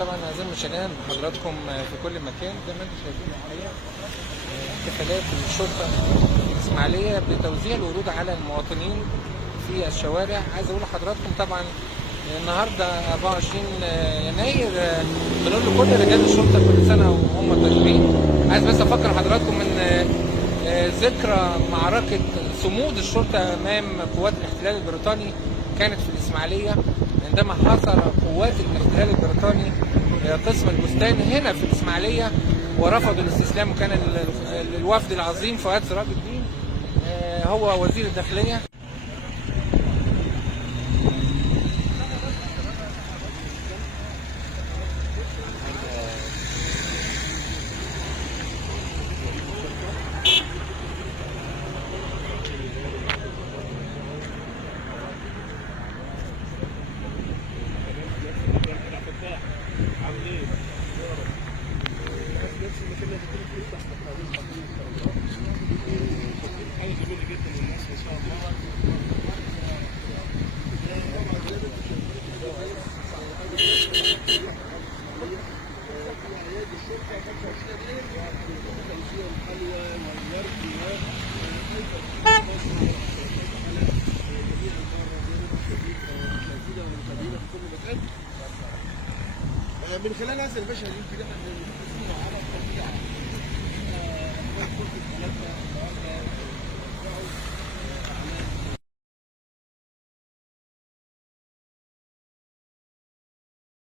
طبعا أعزائي المشاهدين حضراتكم في كل مكان زي ما انتم شايفين الحقيقة احتفالات الشرطة الإسماعيلية بتوزيع الورود على المواطنين في الشوارع. عايز أقول لحضراتكم طبعا النهارده 24 يناير بنقول لكل رجال الشرطة كل سنة وهم طيبين. عايز بس أفكر حضراتكم إن ذكرى معركة صمود الشرطة أمام قوات الاحتلال البريطاني كانت في الإسماعيلية، عندما حاصر قوات الاحتلال البريطاني قسم البستان هنا في الإسماعيلية ورفضوا الاستسلام. وكان الوفد العظيم فؤاد سراج الدين هو وزير الداخلية. من خلال هذا المشهد يمكن